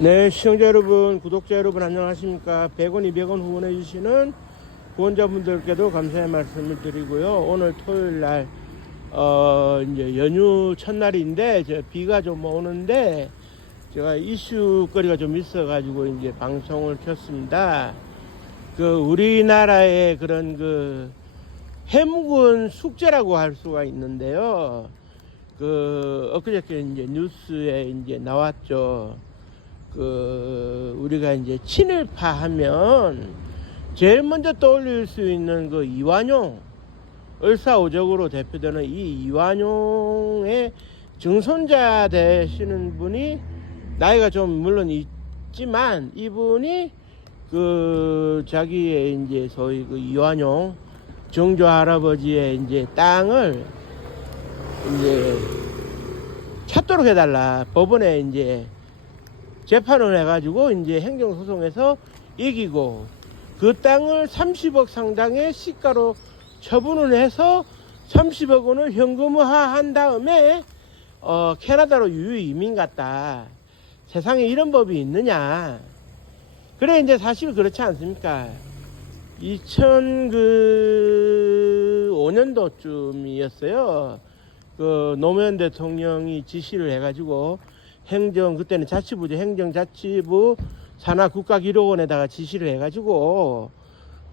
네, 시청자 여러분, 구독자 여러분 안녕하십니까? 100원, 200원 후원해 주시는 후원자분들께도 감사의 말씀을 드리고요. 오늘 토요일 날 이제 연휴 첫날인데 비가 좀 오는데 제가 이슈거리가 좀 있어 가지고 이제 방송을 켰습니다. 우리나라의 그런 해묵은 숙제라고 할 수가 있는데요. 엊그저께 이제 뉴스에 이제 나왔죠. 우리가 이제 친일파 하면 제일 먼저 떠올릴 수 있는 이완용, 을사오적으로 대표되는 이 이완용의 증손자 되시는 분이 나이가 좀 물론 있지만 이분이 자기의 이제 소위 이완용 정조 할아버지의 이제 땅을 이제 찾도록 해달라 법원에 이제 재판을 해가지고 이제 행정소송에서 이기고 그 땅을 30억 상당의 시가로 처분을 해서 30억 원을 현금화한 다음에 캐나다로 유유이민 갔다. 세상에 이런 법이 있느냐. 그래 이제 사실 그렇지 않습니까? 2005년도쯤이었어요. 노무현 대통령이 지시를 해가지고 그때는 자치부죠. 행정자치부 산하국가기록원에다가 지시를 해가지고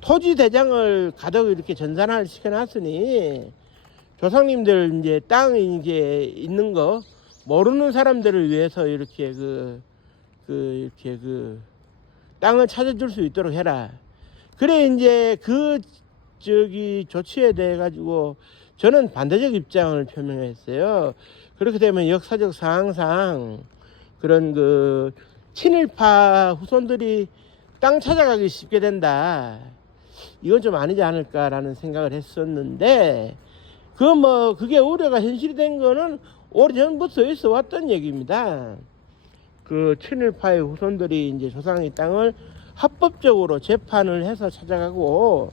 토지대장을 가득 이렇게 전산화를 시켜놨으니 조상님들 이제 땅 이제 있는 거 모르는 사람들을 위해서 이렇게 땅을 찾아줄 수 있도록 해라. 그래 이제 조치에 대해 가지고 저는 반대적 입장을 표명했어요. 그렇게 되면 역사적 상황상 그런 친일파 후손들이 땅 찾아가기 쉽게 된다. 이건 좀 아니지 않을까라는 생각을 했었는데 그게 우려가 현실이 된 거는 오래전부터 있어 왔던 얘기입니다. 친일파의 후손들이 이제 조상의 땅을 합법적으로 재판을 해서 찾아가고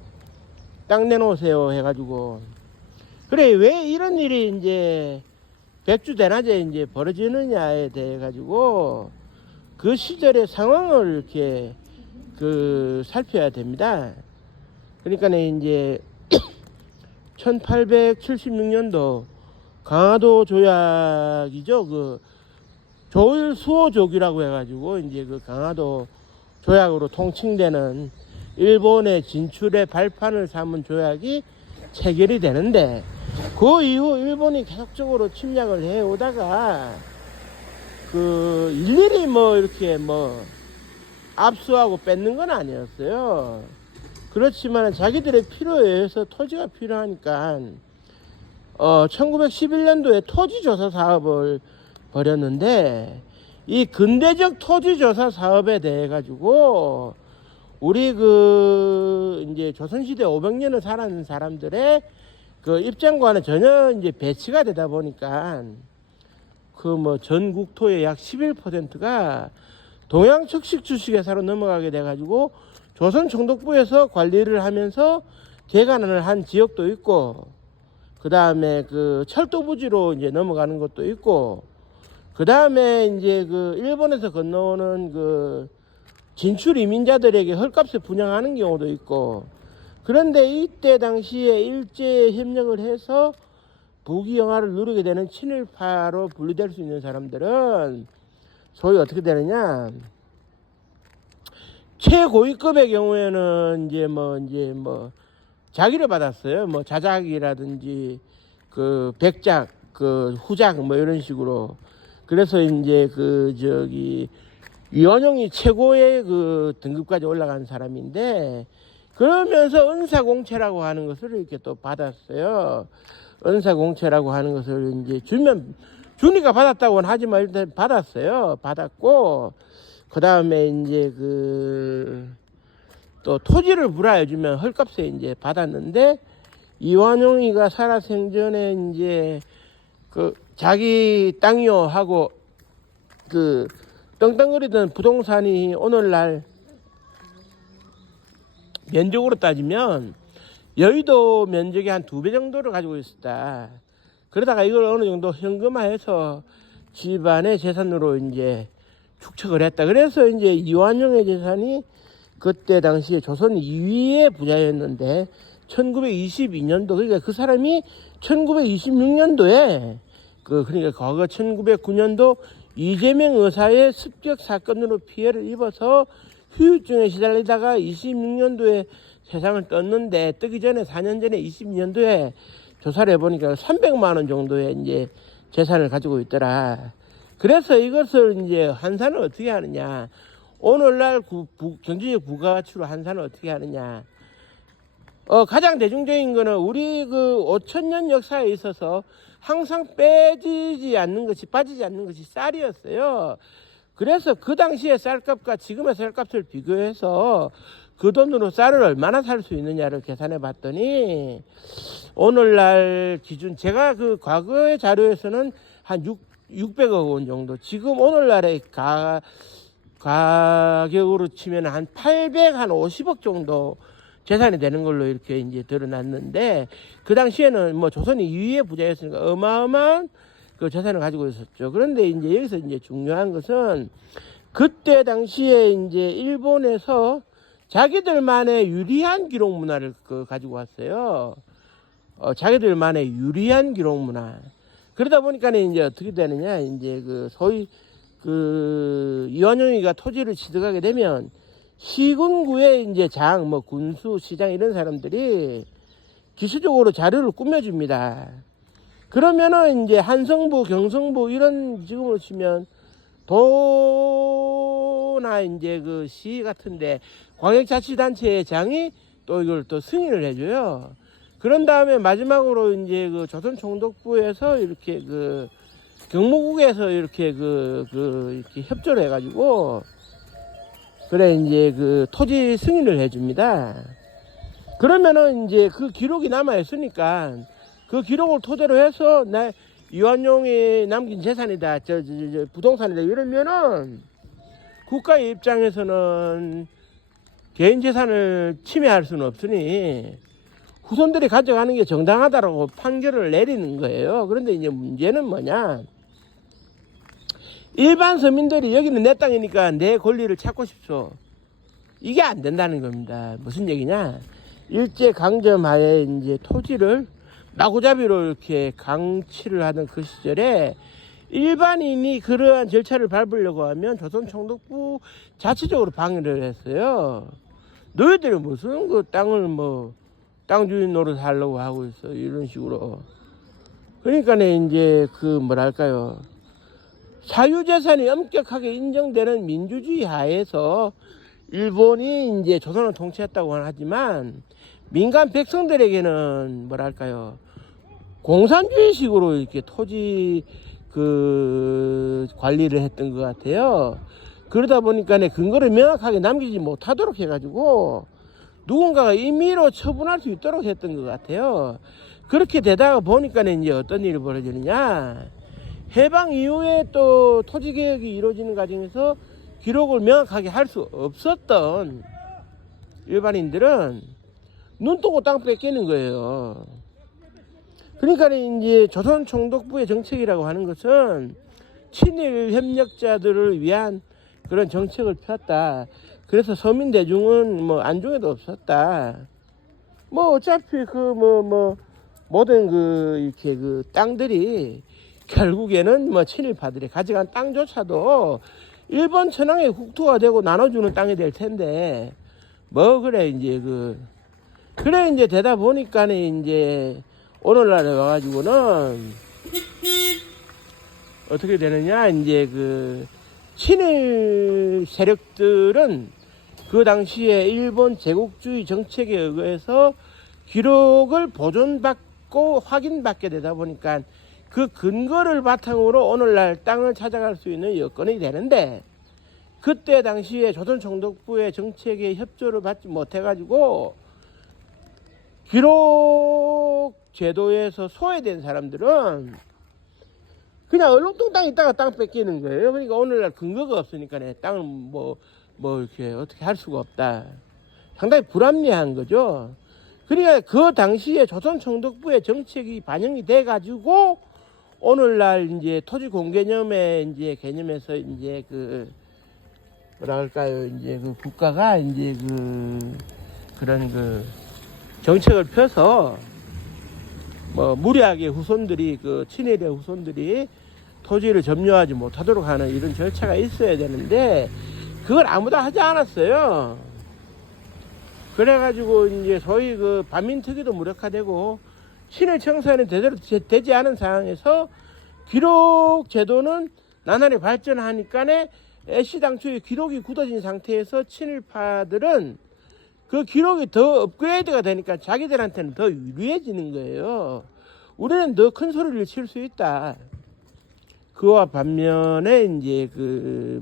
땅 내놓으세요 해가지고 그래 왜 이런 일이 이제 백주대낮에 이제 벌어지느냐에 대해 가지고 그 시절의 상황을 이렇게 살펴야 됩니다. 그러니까 이제 1876년도 강화도 조약이죠. 조일 수호조규라고 해가지고 이제 강화도 조약으로 통칭되는 일본의 진출의 발판을 삼은 조약이 체결이 되는데 그 이후 일본이 계속적으로 침략을 해오다가 일일이 이렇게 압수하고 뺏는 건 아니었어요. 그렇지만 자기들의 필요에 의해서 토지가 필요하니까 1911년도에 토지조사 사업을 벌였는데 이 근대적 토지조사 사업에 대해 가지고 우리 이제 조선시대 500년을 살아는 사람들의 입장과는 전혀 이제 배치가 되다 보니까 전 국토의 약 11%가 동양 측식 주식회사로 넘어가게 돼 가지고 조선 총독부에서 관리를 하면서 개간을 한 지역도 있고 그 다음에 철도 부지로 이제 넘어가는 것도 있고 그 다음에 이제 일본에서 건너오는 진출 이민자들에게 헐값에 분양하는 경우도 있고 그런데 이때 당시에 일제 협력을 해서 부귀영화를 누리게 되는 친일파로 분류될 수 있는 사람들은 소위 어떻게 되느냐 최고위급의 경우에는 이제 자기를 받았어요. 자작이라든지 백작 후작 이런 식으로 그래서 이제 이완용이 최고의 등급까지 올라간 사람인데 그러면서 은사공채라고 하는 것을 이렇게 또 받았어요. 은사공채라고 하는 것을 이제 주니까 받았다고는 하지만 일단 받았어요. 받았고 그 다음에 이제 또 토지를 불화해주면 헐값에 이제 받았는데 이완용이가 살아생전에 이제 자기 땅이요 하고 떵떵거리던 부동산이 오늘날 면적으로 따지면 여의도 면적의 한 2배 정도를 가지고 있었다. 그러다가 이걸 어느 정도 현금화해서 집안의 재산으로 이제 축척을 했다. 그래서 이제 이완용의 재산이 그때 당시에 조선 2위의 부자였는데 1922년도, 그러니까 그 사람이 1926년도에 그러니까 과거 1909년도 이재명 의사의 습격 사건으로 피해를 입어서 후유증에 시달리다가 26년도에 세상을 떴는데, 뜨기 전에 4년 전에 22년도에 조사를 해보니까 300만 원 정도의 이제 재산을 가지고 있더라. 그래서 이것을 이제 환산을 어떻게 하느냐. 오늘날 경제적 부가가치로 환산을 어떻게 하느냐. 가장 대중적인 거는 우리 그 5천년 역사에 있어서 항상 빠지지 않는 것이 쌀이었어요. 그래서 그 당시의 쌀값과 지금의 쌀값을 비교해서 그 돈으로 쌀을 얼마나 살 수 있느냐를 계산해 봤더니, 오늘날 기준, 제가 그 과거의 자료에서는 한 600억 원 정도, 지금 오늘날의 가격으로 치면 한 850억 정도 재산이 되는 걸로 이렇게 이제 드러났는데, 그 당시에는 뭐 조선이 2위의 부자였으니까 어마어마한 그 재산을 가지고 있었죠. 그런데 이제 여기서 이제 중요한 것은, 그때 당시에 이제 일본에서 자기들만의 유리한 기록 문화를 가지고 왔어요. 자기들만의 유리한 기록 문화. 그러다 보니까 이제 어떻게 되느냐, 이제 소위 이완용이가 토지를 취득하게 되면 시군구의 이제 군수, 시장 이런 사람들이 기술적으로 자료를 꾸며줍니다. 그러면은 이제 한성부, 경성부 이런 지금으로 치면 도나 이제 시 같은데 광역자치단체의 장이 또 이걸 또 승인을 해줘요. 그런 다음에 마지막으로 이제 조선총독부에서 이렇게 경무국에서 이렇게 이렇게 협조를 해가지고 그래 이제 토지 승인을 해줍니다. 그러면은 이제 그 기록이 남아 있으니까 그 기록을 토대로 해서 이완용이 남긴 재산이다, 부동산이다 이러면은 국가의 입장에서는 개인 재산을 침해할 수는 없으니 후손들이 가져가는 게 정당하다라고 판결을 내리는 거예요. 그런데 이제 문제는 뭐냐, 일반 서민들이 여기는 내 땅이니까 내 권리를 찾고 싶소, 이게 안 된다는 겁니다. 무슨 얘기냐, 일제강점하에 이제 토지를 마구잡이로 이렇게 강취를 하던 그 시절에 일반인이 그러한 절차를 밟으려고 하면 조선총독부 자체적으로 방해를 했어요. 너희들이 무슨 땅을 땅 주인 노릇 하려고 하고 있어, 이런 식으로. 그러니까 이제 뭐랄까요, 사유재산이 엄격하게 인정되는 민주주의 하에서 일본이 이제 조선을 통치했다고 하지만 민간 백성들에게는 뭐랄까요, 공산주의식으로 이렇게 토지 관리를 했던 것 같아요. 그러다 보니까 근거를 명확하게 남기지 못하도록 해가지고 누군가가 임의로 처분할 수 있도록 했던 것 같아요. 그렇게 되다가 보니까 이제 어떤 일이 벌어지느냐, 해방 이후에 또 토지개혁이 이루어지는 과정에서 기록을 명확하게 할 수 없었던 일반인들은 눈 뜨고 땅 뺏기는 거예요. 그러니까 이제 조선총독부의 정책이라고 하는 것은 친일 협력자들을 위한 그런 정책을 폈다. 그래서 서민 대중은 안중에도 없었다. 어차피 모든 이렇게 땅들이 결국에는 친일파들이 가져간 땅조차도 일본 천황의 국토가 되고 나눠주는 땅이 될 텐데, 그래 이제 그래 이제 되다 보니까 이제 오늘날에 와가지고는 어떻게 되느냐, 이제 친일 세력들은 그 당시에 일본 제국주의 정책에 의해서 기록을 보존받고 확인받게 되다 보니까 그 근거를 바탕으로 오늘날 땅을 찾아갈 수 있는 여건이 되는데, 그때 당시에 조선총독부의 정책에 협조를 받지 못해가지고 기록 제도에서 소외된 사람들은 그냥 얼렁뚱땅 있다가 땅 뺏기는 거예요. 그러니까 오늘날 근거가 없으니까 땅을 이렇게 어떻게 할 수가 없다. 상당히 불합리한 거죠. 그러니까 그 당시에 조선총독부의 정책이 반영이 돼가지고 오늘날 이제 토지 공개념의 이제 개념에서 이제 뭐라 할까요? 이제 그 국가가 이제 그런 정책을 펴서 뭐 무리하게 후손들이 친일의 후손들이 토지를 점유하지 못하도록 하는 이런 절차가 있어야 되는데 그걸 아무도 하지 않았어요. 그래가지고 이제 소위 반민특위도 무력화되고 친일 청산이 제대로 되지 않은 상황에서 기록 제도는 나날이 발전하니까 애시당초에 기록이 굳어진 상태에서 친일파들은 그 기록이 더 업그레이드가 되니까 자기들한테는 더 유리해지는 거예요. 우리는 더 큰 소리를 칠 수 있다. 그와 반면에 이제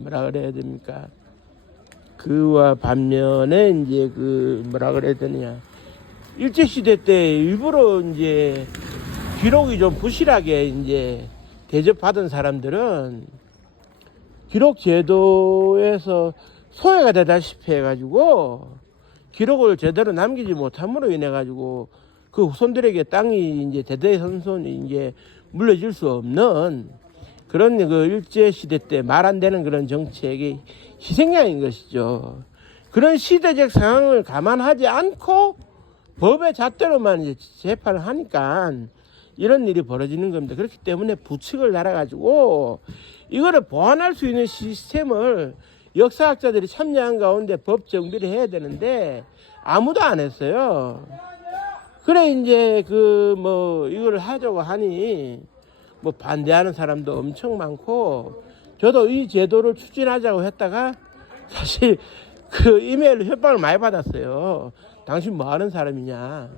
뭐라 그래야 됩니까? 그와 반면에 이제 뭐라 그래야 되느냐? 일제시대 때 일부러 이제 기록이 좀 부실하게 이제 대접받은 사람들은 기록 제도에서 소외가 되다시피 해가지고 기록을 제대로 남기지 못함으로 인해 가지고 그 후손들에게 땅이 이제 대대손손이 이제 물려줄 수 없는 그런 일제 시대 때 말 안 되는 그런 정책의 희생양인 것이죠. 그런 시대적 상황을 감안하지 않고 법의 잣대로만 이제 재판을 하니까 이런 일이 벌어지는 겁니다. 그렇기 때문에 부칙을 달아가지고 이거를 보완할 수 있는 시스템을 역사학자들이 참여한 가운데 법 정비를 해야 되는데 아무도 안 했어요. 그래 이제 이거를 하자고 하니 반대하는 사람도 엄청 많고 저도 이 제도를 추진하자고 했다가 사실 이메일로 협박을 많이 받았어요. 당신 뭐 하는 사람이냐.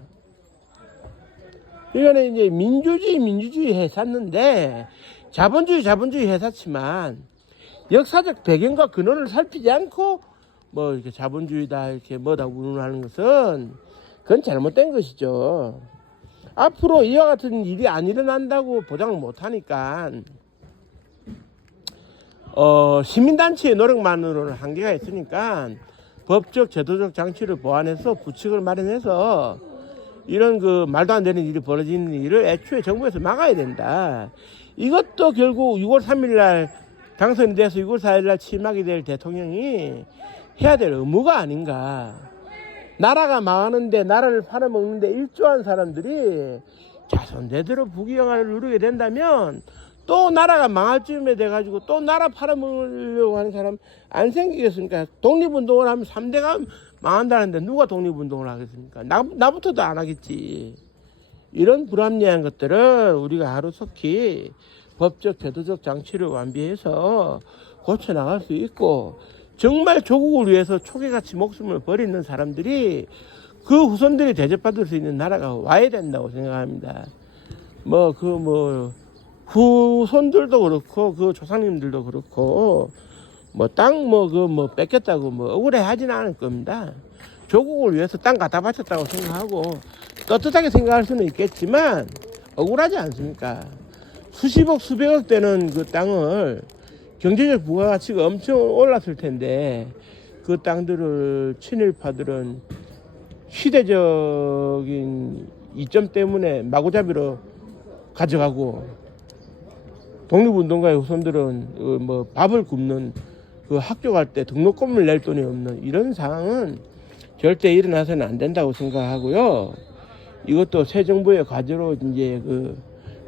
이거는 이제 민주주의 회사인데 자본주의 회사지만 역사적 배경과 근원을 살피지 않고 이렇게 자본주의다 이렇게 뭐다 운운하는 것은 그건 잘못된 것이죠. 앞으로 이와 같은 일이 안 일어난다고 보장을 못하니까 시민단체의 노력만으로는 한계가 있으니까 법적 제도적 장치를 보완해서 부칙을 마련해서 이런 말도 안 되는 일이 벌어지는 일을 애초에 정부에서 막아야 된다. 이것도 결국 6월 3일 날 당선이 돼서 6월 4일 날 취임하게 될 대통령이 해야 될 의무가 아닌가. 나라가 망하는데 나라를 팔아먹는데 일조한 사람들이 자손대대로 부귀영화를 누리게 된다면 또 나라가 망할 쯤에 돼가지고 또 나라 팔아먹으려고 하는 사람 안 생기겠습니까? 독립운동을 하면 3대가 망한다는데 누가 독립운동을 하겠습니까? 나부터도 안 하겠지. 이런 불합리한 것들을 우리가 하루속히 법적 제도적 장치를 완비해서 고쳐나갈 수 있고 정말 조국을 위해서 초계같이 목숨을 버리는 사람들이 그 후손들이 대접받을 수 있는 나라가 와야 된다고 생각합니다. 후손들도 그렇고 그 조상님들도 그렇고 땅 뺏겼다고 억울해 하지는 않을 겁니다. 조국을 위해서 땅 갖다 바쳤다고 생각하고 떳떳하게 생각할 수는 있겠지만 억울하지 않습니까? 수십억 수백억 되는 그 땅을 경제적 부가가치가 엄청 올랐을 텐데 그 땅들을 친일파들은 시대적인 이점 때문에 마구잡이로 가져가고 독립운동가의 후손들은 밥을 굶는 학교 갈 때 등록금을 낼 돈이 없는 이런 상황은 절대 일어나서는 안 된다고 생각하고요. 이것도 새 정부의 과제로 이제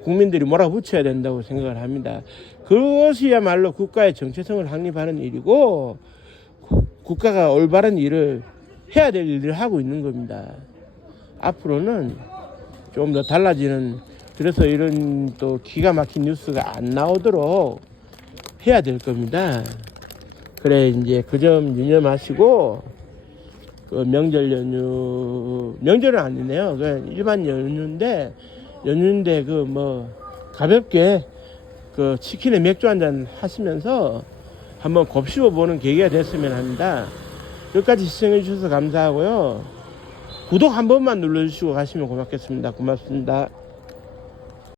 국민들이 몰아붙여야 된다고 생각을 합니다. 그것이야말로 국가의 정체성을 확립하는 일이고 국가가 올바른 일을 해야 될 일을 하고 있는 겁니다. 앞으로는 좀 더 달라지는 그래서 이런 또 기가 막힌 뉴스가 안 나오도록 해야 될 겁니다. 그래 이제 그 점 유념하시고 명절 연휴 명절은 아니네요. 일반 연휴인데 가볍게 치킨에 맥주 한잔 하시면서 한번 곱씹어 보는 계기가 됐으면 합니다. 끝까지 시청해 주셔서 감사하고요. 구독 한 번만 눌러주시고 가시면 고맙겠습니다. 고맙습니다.